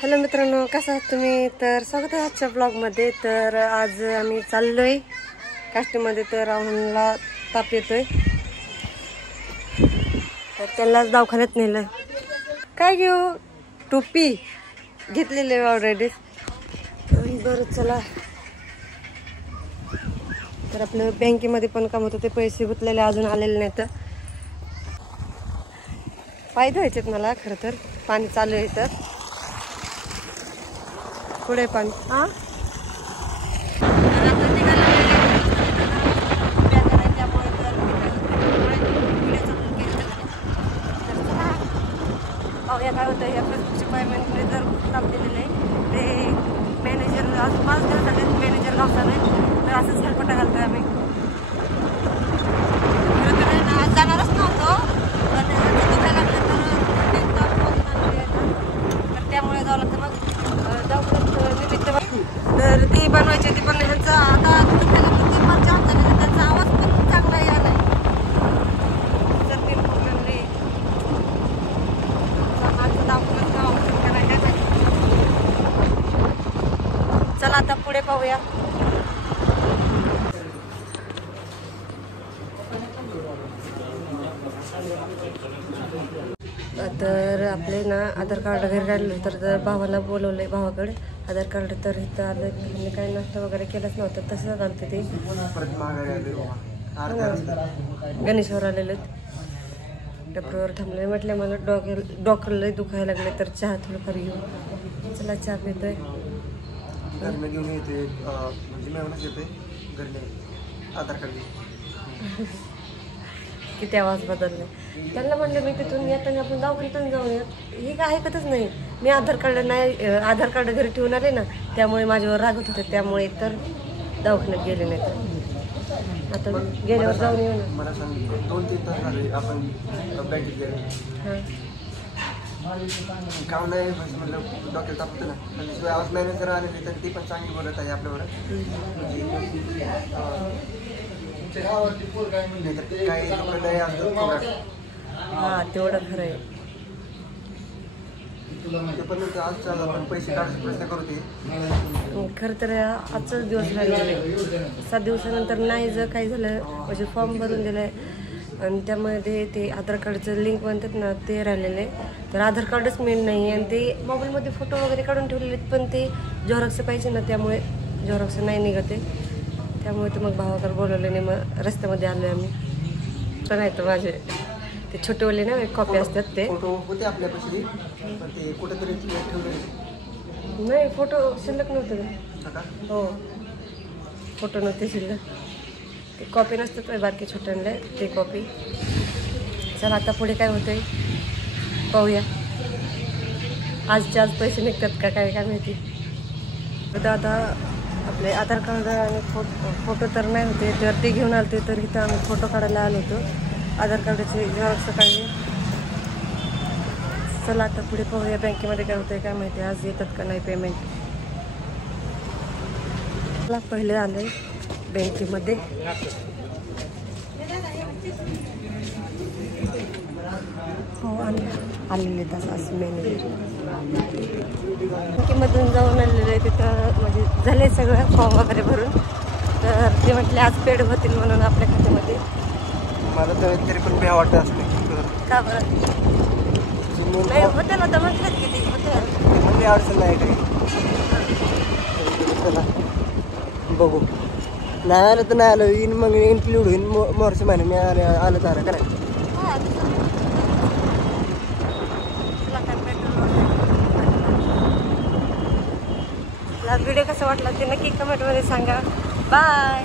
Hello मित्रांनो, कसं आहात तुम्ही? तर स्वागत आहे आजच्या ब्लॉगमध्ये. तर आज आम्ही चाललोय काष्टीमध्ये. तर राहुलला ताप येतोय, तर त्यालाच दवाखान्यात नेलं. काय घेऊ? टोपी घेतलेली आहे ऑलरेडी. बरं चला. तर आपलं बँकेमध्ये पण काम होतं, ते पैसे गुंतलेले अजून आलेले नाहीत. पाय धुवायचेत मला खरं तर. पाणी चालू आहे तर पुढे पाणी. पाहूया काय होतं. या फेसबुकच्या पायमॅनकडे जर काम दिलेलं आहे ते मॅनेजर. आज 5 दिवस झाले मॅनेजर गावचा नाही, तर असंच हेल्पटा घालतोय आम्ही. आज जाणारच नव्हतो, पण दुखायला लागलं तर त्यामुळे जावं लागतं. मग निमित्त तर ती बनवायची होती, पण ह्यांचा आता दुखायला लागलं ते फार जाम झालेलं. त्यांचा आवाज पण चांगला या नाही. चला आता पुढे पाहूया. तर आपले ना आधार कार्ड घरी काढलं, तर भावाला बोलवलंय भावाकडे आधार कार्ड. तर इथं आलं की काही नाश्ता वगैरे केलंच नव्हतं, तसंच आलं ते गणेशवर आलेले डॉक्टरवर थांबले. म्हटले मला डॉक्टरला दुखायला लागले, तर चहा थोडंफार घेऊ. चला चहा पितोय. घेऊन येते म्हणजे मेहनत येते घरी आधार कार्ड. किती आवाज बदलले. त्यांना म्हणलं मी तिथून येताना आपण दवाखान्यातून जाऊया, हे काय ऐकतच नाही. मी आधार कार्ड घरी ठेवून आले ना, त्यामुळे माझ्यावर रागत होते. त्यामुळे तर दवाखान्यात गेले नाही. तर आता गेल्यावर जाऊन येऊ ना. मला सांग 2-3 तास झाले आपण बँकेत गेले. काम नाही म्हटलं डॉक्टर तापतं ना. आवाज मॅनेजर आलेली तर ती पण चांगली बोलत आहे आपल्यावर. हा तेवढं खरं आहे. आपण पैसे काढायचा प्रयत्न करते. खरं तर आजचाच दिवस राहिलेला. 7 दिवसानंतर नाही जर काही झालं म्हणजे फॉर्म भरून दिलाय आणि त्यामध्ये ते आधार कार्डचं लिंक म्हणतात ना, ते राहिलेले. तर आधार कार्डच मेन नाही आणि ते मोबाईलमध्ये फोटो वगैरे काढून ठेवलेले, पण ते झेरॉक्स पाहिजे ना, त्यामुळे झेरॉक्स नाही निघते. त्यामुळे तर मग भावाकडे बोलवले नाही. मग रस्त्यामध्ये आलो आम्ही. तर नाही तर माझे ते छोटेवाले ना कॉपी असतात ते फोटो होते आपल्यापाशी, पण ते कुठेतरी नाही. फोटो शिल्लक नव्हते का? हो, फोटो नव्हते शिल्लक. ते कॉपी नसतात बारकी छोट्यांना, ते कॉपी. चला आता पुढे काय होतंय पाहूया. आजच्या आज पैसे निघतात का काय माहिती. आता आपले आधार कार्ड आणि फोटो तर नाही होते, तर ते घेऊन आलते. तर इथं आम्ही फोटो काढायला आलो होतो आधार कार्डाचे झेरॉक्स काढले. चला आता पुढे पाहूया बँकेमध्ये काय होतंय काय माहिती. आज येतात का नाही पेमेंट. मला पहिले आले बँकेमध्ये. हो आलेले तास मॅनेजर बँकेमधून जाऊन आलेलं आहे. तिथं म्हणजे झाले सगळं फॉर्म वगैरे भरून. तर ते म्हटले आज पेड होतील म्हणून आपल्या खात्यामध्ये. मला तर तरी पण भ्या वाटत असते. का बरं नाही होतं ना? तर म्हटलं किती होतं म्हणजे अडचण नाही काही. चला बघू. नाही आलं तर नाही आलं इन, मग इन्क्लूड होईन मोर्च महिने. मी आलं तर आलं करायचं. व्हिडिओ कसा वाटला ते नक्की कमेंटमध्ये सांगा. बाय.